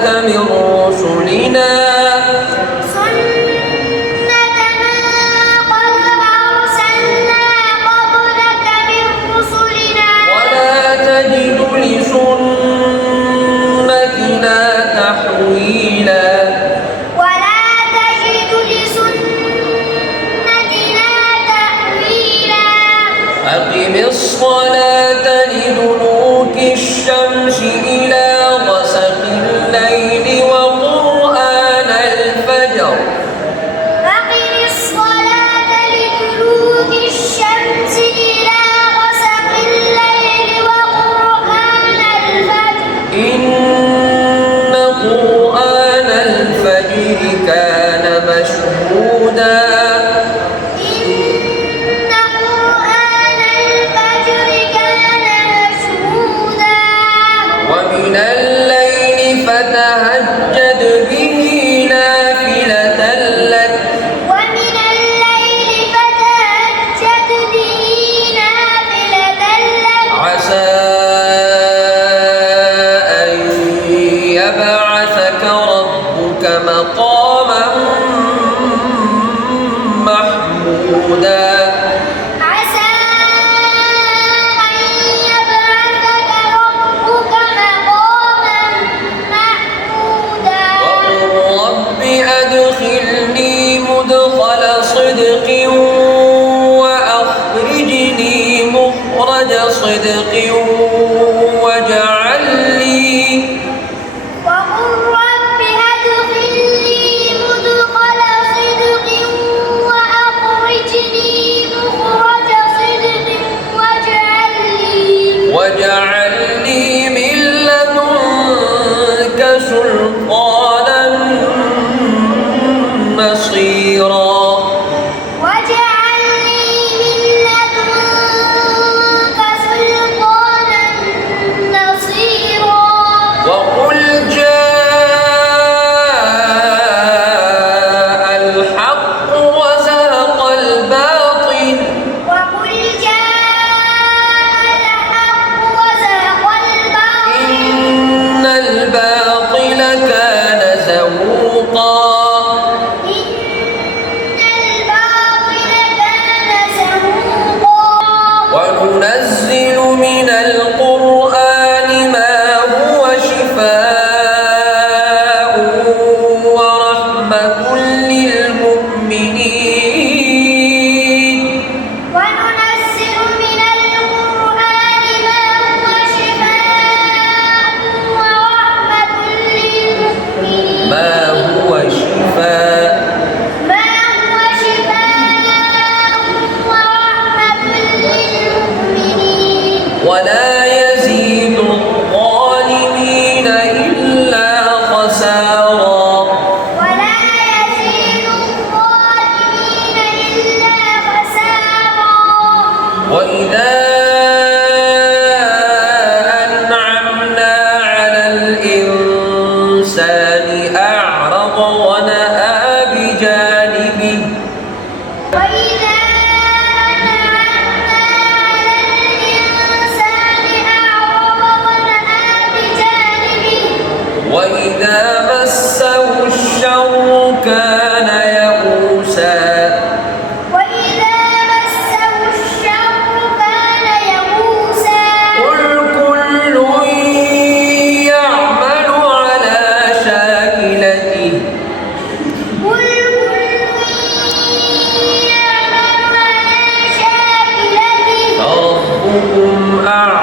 قبلك من رسلنا ولا تجد لسنتنا تحويلا أقم الصلاة لدلوك الشمس إلى غسق الليل وقرآن الفجر إن قرآن الفجر كان مشهودا ومن الليل فتهجد به نافلة لك عسى أن يبعثك ربك مقاما محمودا أدخلني مدخل صدق وأخرجني مخرج صدق واجعل لي من لدنك سلطانا نصيرا وقل جاء الحق وزهق الباطل إن الباطل كان زهوقا وننزل من القرآن ما هو شفاء ورحمة للمؤمنين ما هو شفاء ولا يزيد الظالمين إلا خسارا وإذا أنعمنا على الإنسان أعرض ونأى بجانبه وإذا مسه الشر كان يئوسا قل كل يعمل على شاكلته فربكم أعلم